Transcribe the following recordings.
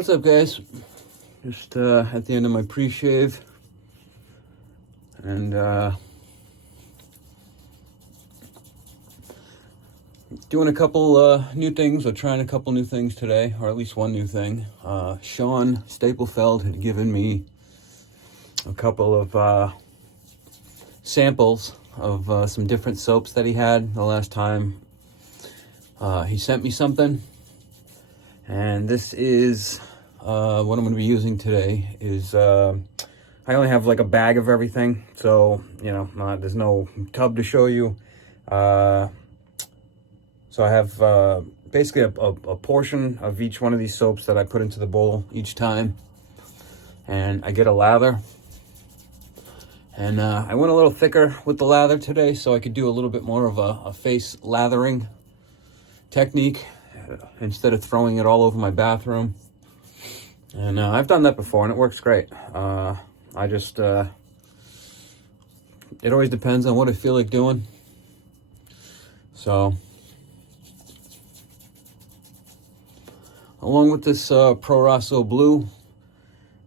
What's up, guys? Just at the end of my pre-shave, and doing a couple new things, or trying a couple new things today, or at least one new thing. Sean Staplefeld had given me a couple of samples of some different soaps that he had the last time he sent me something. And this is what I'm going to be using today. Is I only have like a bag of everything, so you know there's no tub to show you. So I have basically a portion of each one of these soaps that I put into the bowl each time, and I get a lather. And I went a little thicker with the lather today, so I could do a little bit more of a face lathering technique instead of throwing it all over my bathroom. And I've done that before, and it works great. I just, it always depends on what I feel like doing. So, along with this Pro Rosso Blue,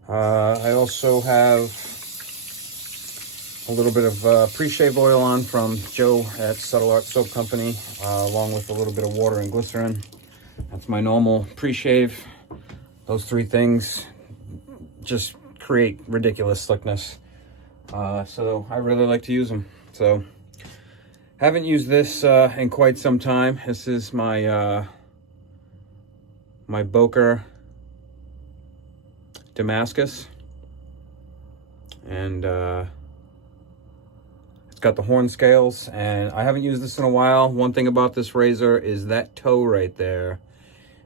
I also have a little bit of pre-shave oil on from Joe at Subtle Art Soap Company, along with a little bit of water and glycerin. That's my normal pre-shave. Those three things just create ridiculous slickness. So I really like to use them. So haven't used this in quite some time. This is my my Boker Damascus, and it's got the horn scales, and I haven't used this in a while. One thing about this razor is that toe right there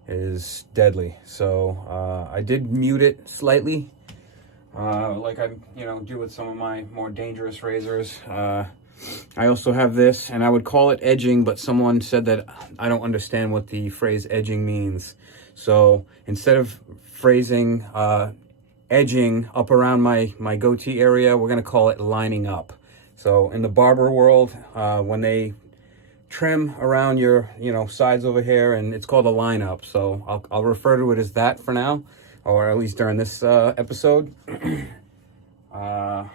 is deadly. So I did mute it slightly, like I do with some of my more dangerous razors. I also have this, and I would call it edging, but someone said that I don't understand what the phrase edging means. So instead of phrasing edging up around my goatee area, we're gonna call it lining up. So in the barber world, when they trim around your sides over here, and it's called a line up. So I'll refer to it as that for now, or at least during this episode. I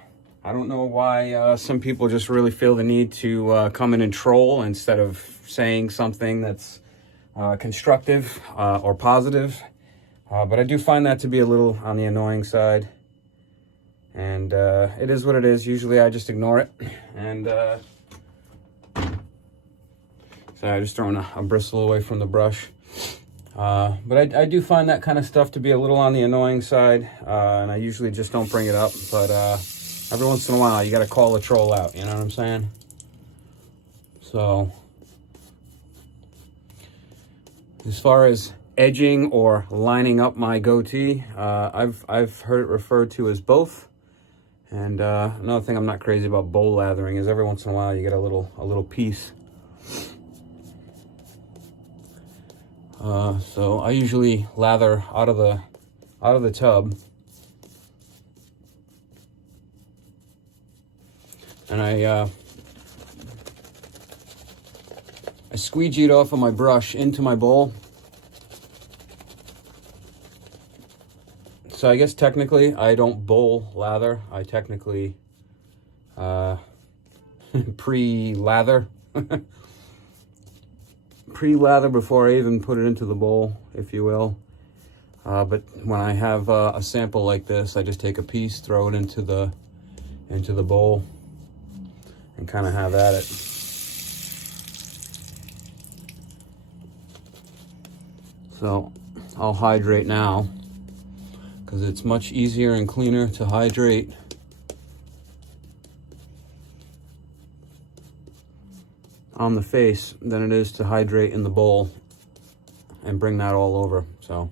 don't know why some people just really feel the need to come in and troll instead of saying something that's constructive or positive. But I do find that to be a little on the annoying side. And it is what it is. Usually I just ignore it. And sorry, I'm just throwing a bristle away from the brush. But I do find that kind of stuff to be a little on the annoying side. And I usually just don't bring it up. But every once in a while, you got to call a troll out. You know what I'm saying? So, as far as edging or lining up my goatee, I've heard it referred to as both. And another thing I'm not crazy about bowl lathering is every once in a while you get a little piece. So I usually lather out of the tub, and I squeegee it off of my brush into my bowl. So I guess technically I don't bowl lather. I technically pre-lather. Pre-lather before I even put it into the bowl, if you will. But when I have a sample like this, I just take a piece, throw it into the bowl, and kind of have at it. So I'll hydrate now, because it's much easier and cleaner to hydrate on the face than it is to hydrate in the bowl and bring that all over. So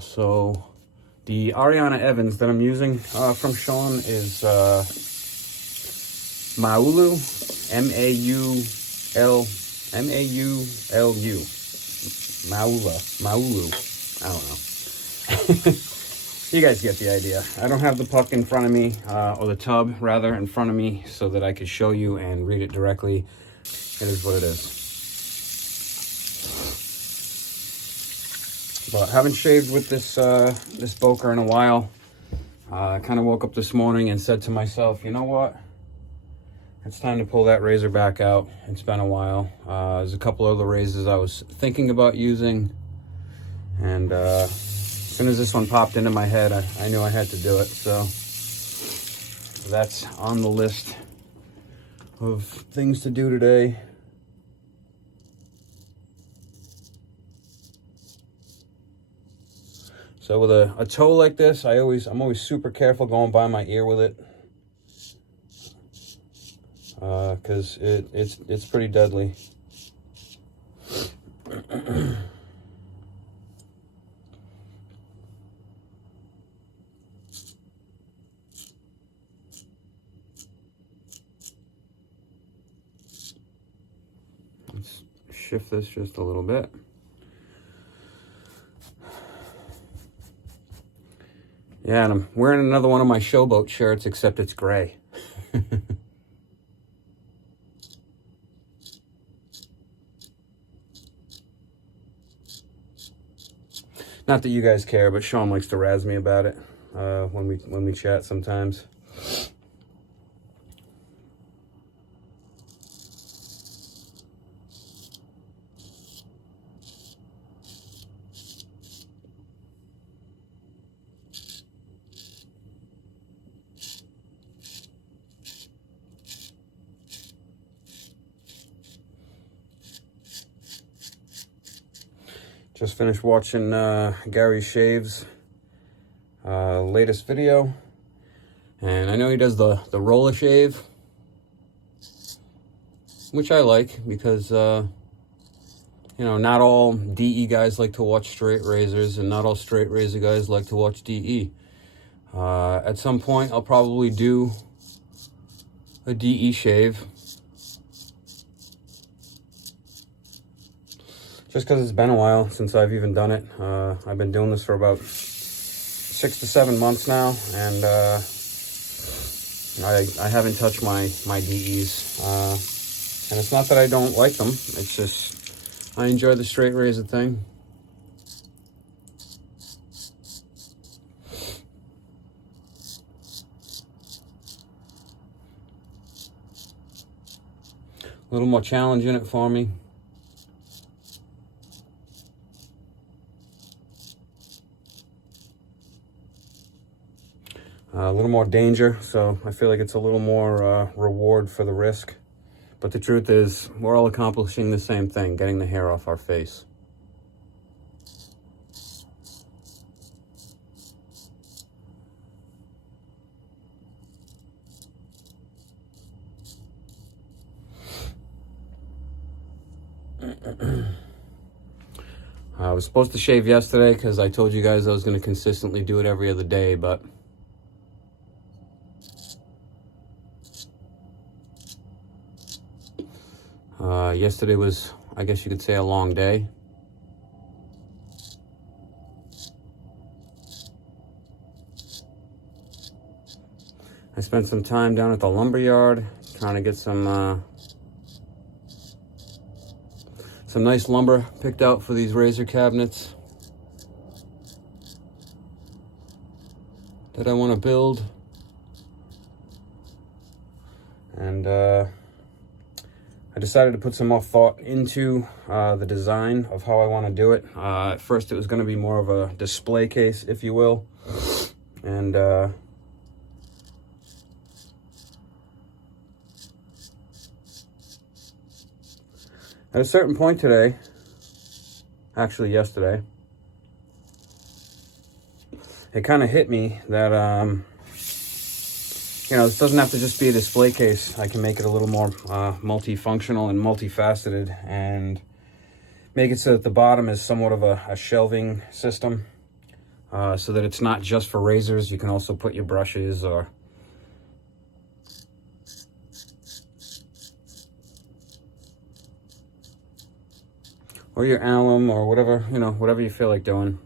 so the Ariana Evans that I'm using from Sean is Maulu, Maulu, Maulu, I don't know. You guys get the idea. I don't have the puck in front of me, or the tub rather in front of me, so that I could show you and read it directly. It is what it is. But haven't shaved with this this Boker in a while. I kind of woke up this morning and said to myself, you know what? It's time to pull that razor back out. It's been a while. There's a couple other razors I was thinking about using, and as soon as this one popped into my head, I knew I had to do it. So that's on the list of things to do today. So with a toe like this, I'm always super careful going by my ear with it, because it's pretty deadly. Let's shift this just a little bit. Yeah, and I'm wearing another one of my Showboat shirts, except it's gray. Not that you guys care, but Sean likes to razz me about it when we chat sometimes. Just finished watching Gary Shave's latest video, and I know he does the roller shave, which I like because you know, not all DE guys like to watch straight razors, and not all straight razor guys like to watch DE. At some point, I'll probably do a DE shave, just because it's been a while since I've even done it. I've been doing this for about 6 to 7 months now, and I haven't touched my DEs. And it's not that I don't like them, it's just I enjoy the straight razor thing. A little more challenge in it for me. A little more danger, so I feel like it's a little more reward for the risk. But the truth is, we're all accomplishing the same thing, getting the hair off our face. I was supposed to shave yesterday because I told you guys I was going to consistently do it every other day, but yesterday was, I guess you could say, a long day. I spent some time down at the lumber yard trying to get some nice lumber picked out for these razor cabinets that I want to build. And I decided to put some more thought into the design of how I want to do it. At first it was going to be more of a display case, if you will. And at a certain point today, actually yesterday, it kind of hit me that, you know, this doesn't have to just be a display case. I can make it a little more multifunctional and multifaceted, and make it so that the bottom is somewhat of a shelving system, so that it's not just for razors. You can also put your brushes or your alum or whatever, you know, whatever you feel like doing.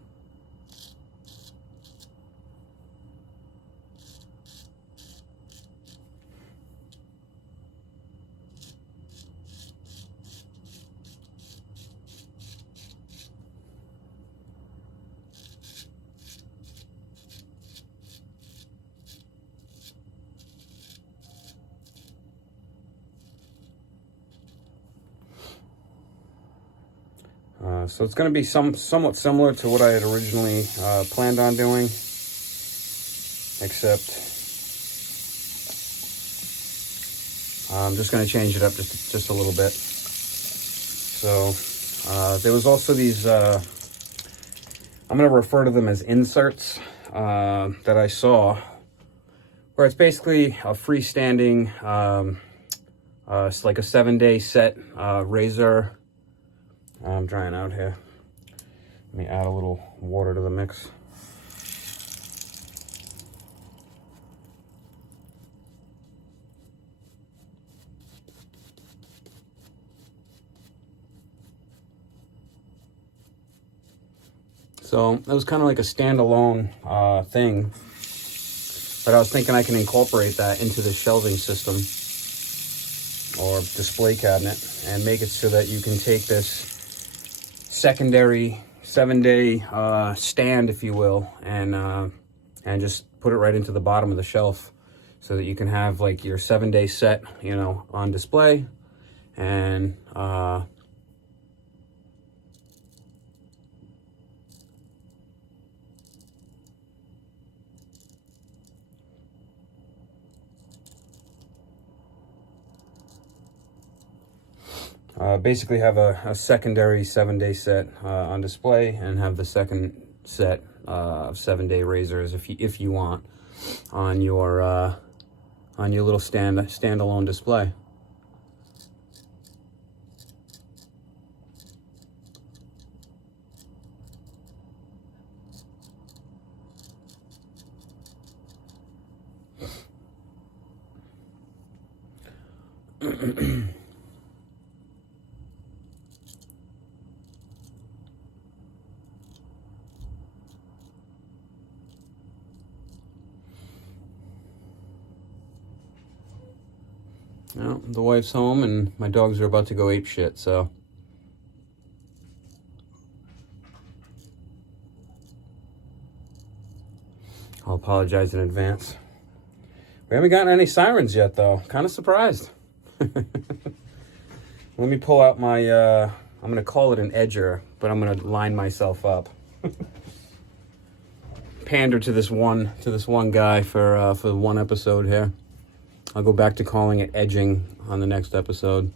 So it's going to be somewhat similar to what I had originally planned on doing, except I'm just going to change it up just a little bit. So there was also these, I'm going to refer to them as inserts that I saw, where it's basically a freestanding, it's like a 7-day set razor. I'm drying out here. Let me add a little water to the mix. So it was kind of like a standalone thing, but I was thinking I can incorporate that into the shelving system or display cabinet and make it so that you can take this secondary 7-day stand, if you will, and just put it right into the bottom of the shelf, so that you can have like your 7-day set, you know, on display, and basically have a secondary 7-day set on display, and have the second set of 7-day razors, if you want, on your little standalone display. Well, the wife's home and my dogs are about to go ape shit, so I'll apologize in advance. We haven't gotten any sirens yet, though. Kind of surprised. Let me pull out my, I'm going to call it an edger, but I'm going to line myself up. Pander to this one guy for one episode here. I'll go back to calling it edging on the next episode.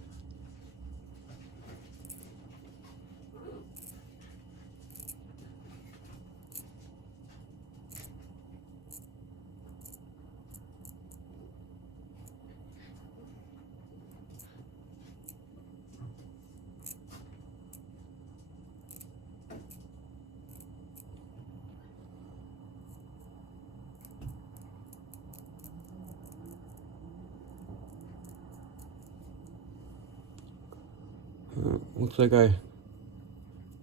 Looks like I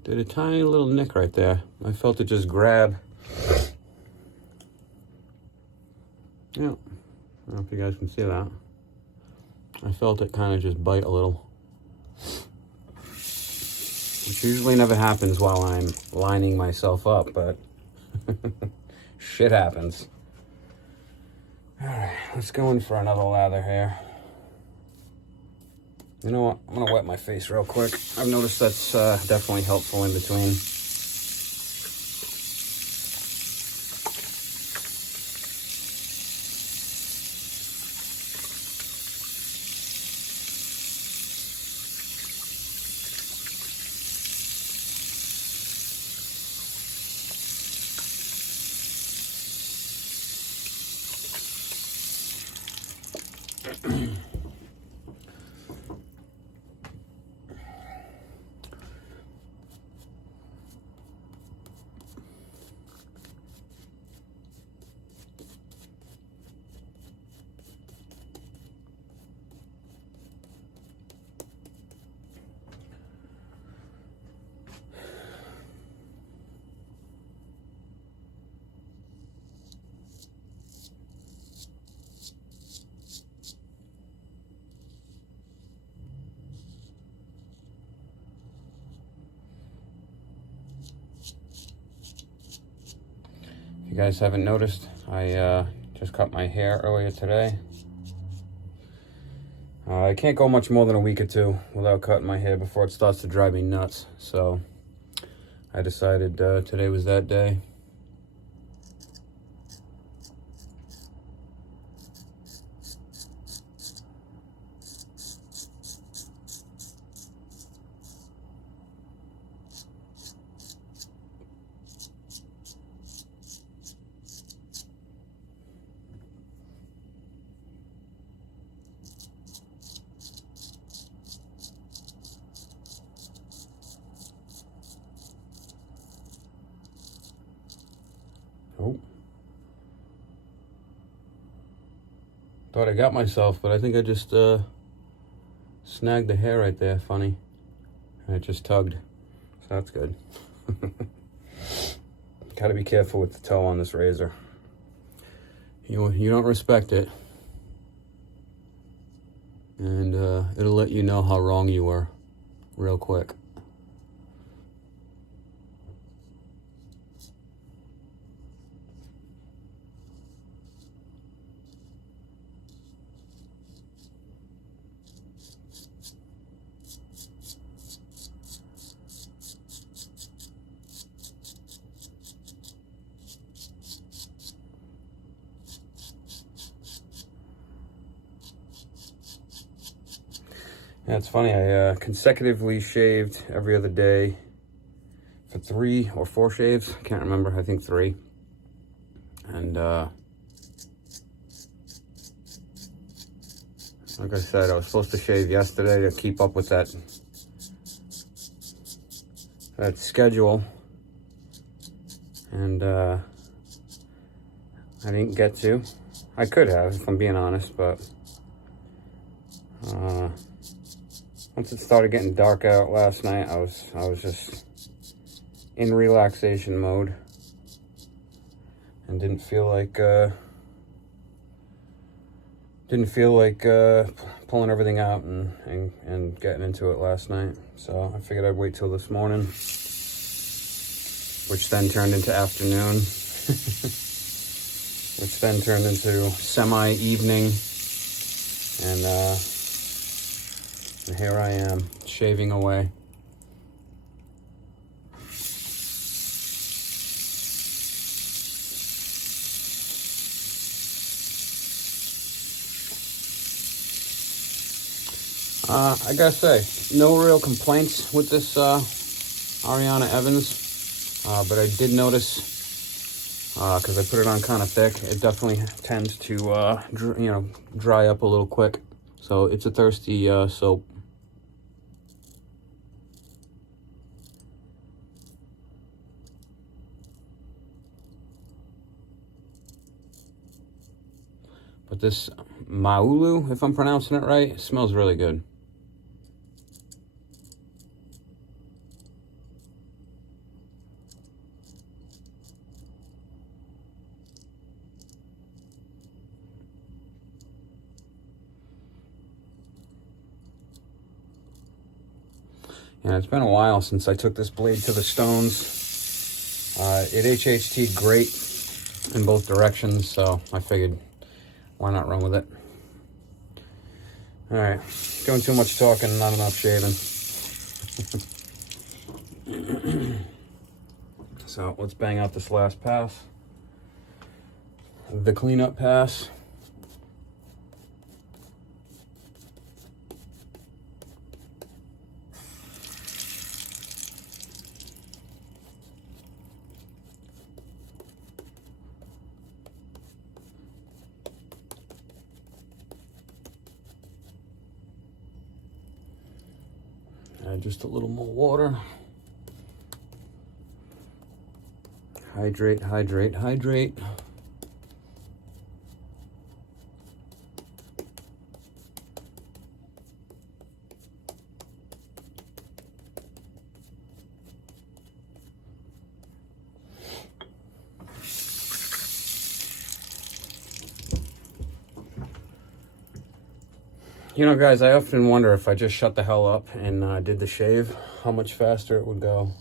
did a tiny little nick right there. I felt it just grab. Yeah, I don't know if you guys can see that. I felt it kind of just bite a little. Which usually never happens while I'm lining myself up, but shit happens. Alright, let's go in for another lather here. You know what? I'm going to wet my face real quick. I've noticed that's definitely helpful in between. If you guys haven't noticed, I just cut my hair earlier today. I can't go much more than a week or two without cutting my hair before it starts to drive me nuts. So I decided today was that day. Oh. Thought I got myself, but I think I just snagged the hair right there, funny. And it just tugged. So that's good. Gotta be careful with the toe on this razor. You don't respect it. And it'll let you know how wrong you were real quick. Yeah, it's funny, I consecutively shaved every other day for 3 or 4 shaves. I can't remember, I think 3. And like I said, I was supposed to shave yesterday to keep up with that schedule. And I didn't get to. I could have, if I'm being honest, but once it started getting dark out last night, I was just in relaxation mode and didn't feel like pulling everything out and getting into it last night. So I figured I'd wait till this morning, which then turned into afternoon, which then turned into semi-evening, and here I am, shaving away. I gotta say, no real complaints with this Ariana Evans, but I did notice, because I put it on kind of thick, it definitely tends to, dry up a little quick. So it's a thirsty soap. But this Maulu, if I'm pronouncing it right, smells really good. Yeah, it's been a while since I took this blade to the stones. It HHT'd great in both directions, so I figured, why not run with it? All right, doing too much talking, not enough shaving. So let's bang out this last pass. The cleanup pass. Add just a little more water. Hydrate, hydrate, hydrate. You know, guys, I often wonder if I just shut the hell up and did the shave, how much faster it would go.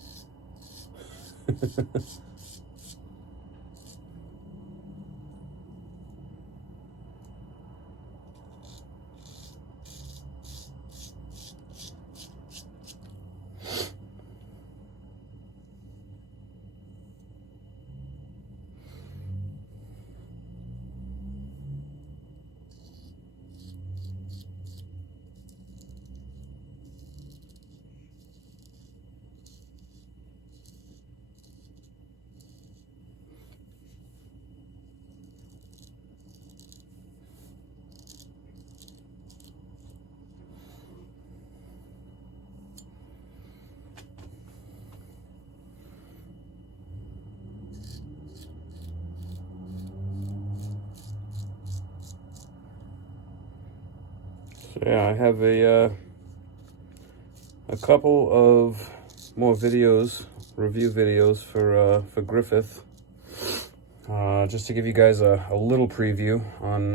So yeah, I have a couple of more videos, review videos for Griffith. Just to give you guys a little preview on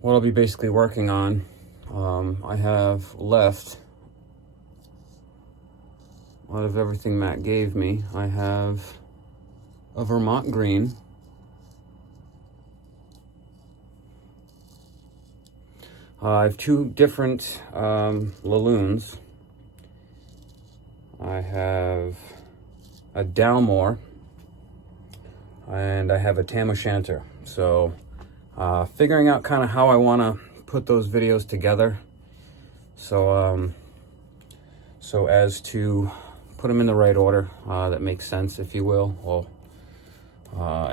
what I'll be basically working on. I have left out of everything Matt gave me. I have a Vermont green. I have two different Laloons. I have a Dalmore and I have a Tam O'Shanter. So figuring out kind of how I want to put those videos together, so so as to put them in the right order that makes sense, if you will, or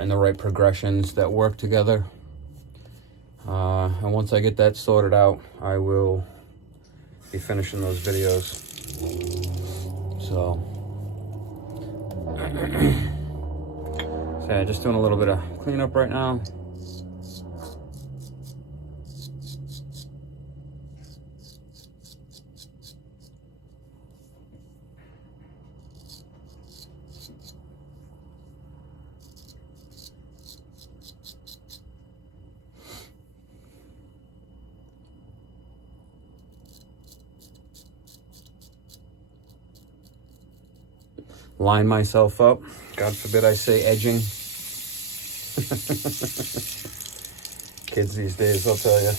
in the right progressions that work together. And once I get that sorted out, I will be finishing those videos. So so yeah, just doing a little bit of cleanup right now. Line myself up. God forbid I say edging. Kids these days, I'll tell you.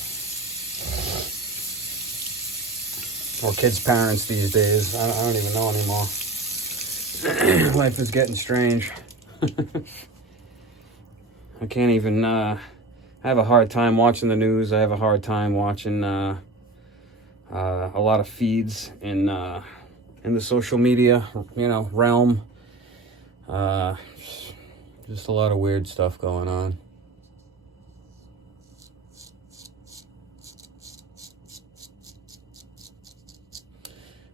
Or kids' parents these days. I don't even know anymore. Life is getting strange. I can't even, I have a hard time watching the news. I have a hard time watching a lot of feeds in the social media, realm. Just a lot of weird stuff going on.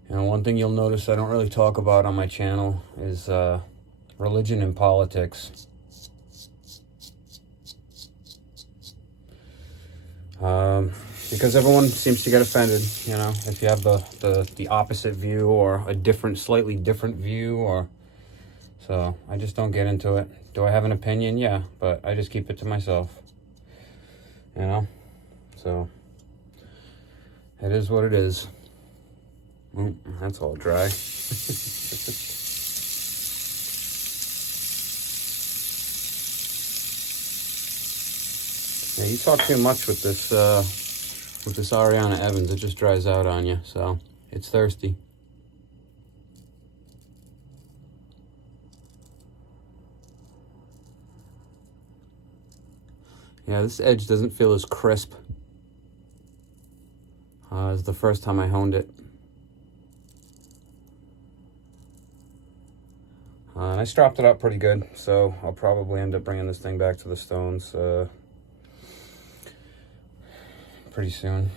And one thing you'll notice I don't really talk about on my channel is religion and politics. Because everyone seems to get offended, if you have the opposite view or a slightly different view, or so I just don't get into it. Do I have an opinion? Yeah, but I just keep it to myself. So it is what it is. That's all dry. Yeah, you talk too much with this Ariana Evans. It just dries out on you, so it's thirsty. Yeah, this edge doesn't feel as crisp as the first time I honed it. And I stropped it up pretty good, so I'll probably end up bringing this thing back to the stones pretty soon.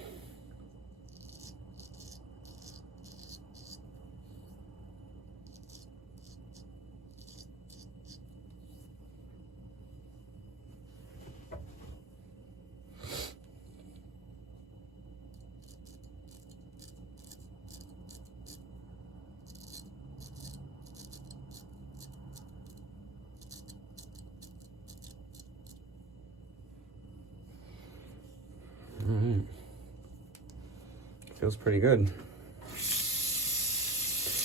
All right. Feels pretty good.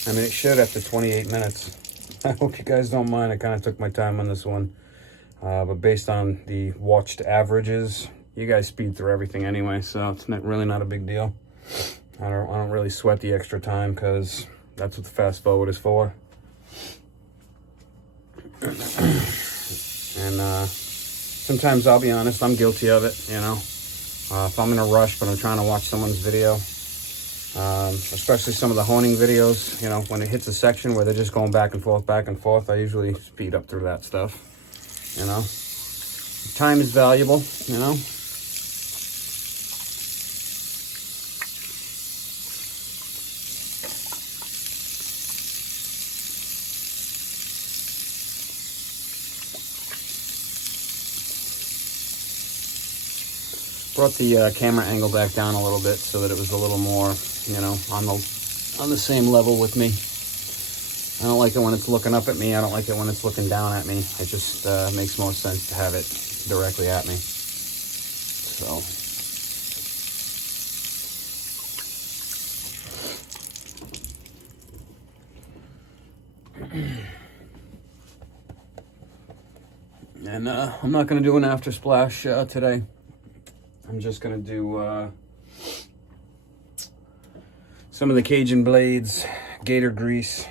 I mean, it should after 28 minutes. I hope you guys don't mind. I kind of took my time on this one. But based on the watched averages, you guys speed through everything anyway, so it's really not a big deal. I don't really sweat the extra time, because that's what the fast forward is for. And sometimes, I'll be honest, I'm guilty of it, if I'm in a rush but I'm trying to watch someone's video, especially some of the honing videos, when it hits a section where they're just going back and forth, I usually speed up through that stuff. Time is valuable, Brought the camera angle back down a little bit so that it was a little more, you know, on the same level with me. I don't like it when it's looking up at me. I don't like it when it's looking down at me. It just makes more sense to have it directly at me. So. And I'm not going to do an after splash today. I'm just going to do some of the Cajun blades, gator grease.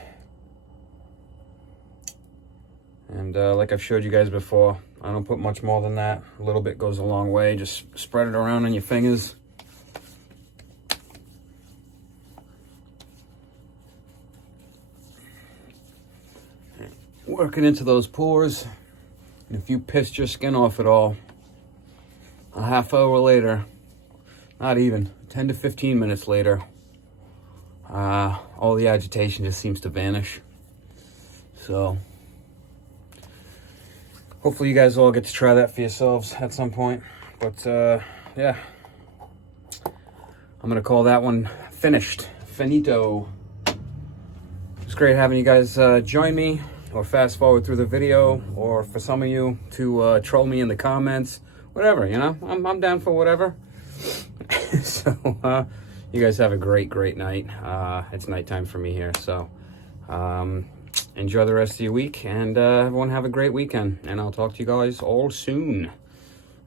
And like I've showed you guys before, I don't put much more than that. A little bit goes a long way. Just spread it around on your fingers. Working into those pores. And if you pissed your skin off at all, a half hour later, not even, 10 to 15 minutes later, all the agitation just seems to vanish. So, hopefully you guys all get to try that for yourselves at some point. But, yeah. I'm going to call that one finished. Finito. It's great having you guys join me, or fast forward through the video, or for some of you to troll me in the comments, whatever, you know, I'm down for whatever. So you guys have a great night. It's nighttime for me here, so enjoy the rest of your week, and everyone have a great weekend, and I'll talk to you guys all soon.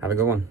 Have a good one.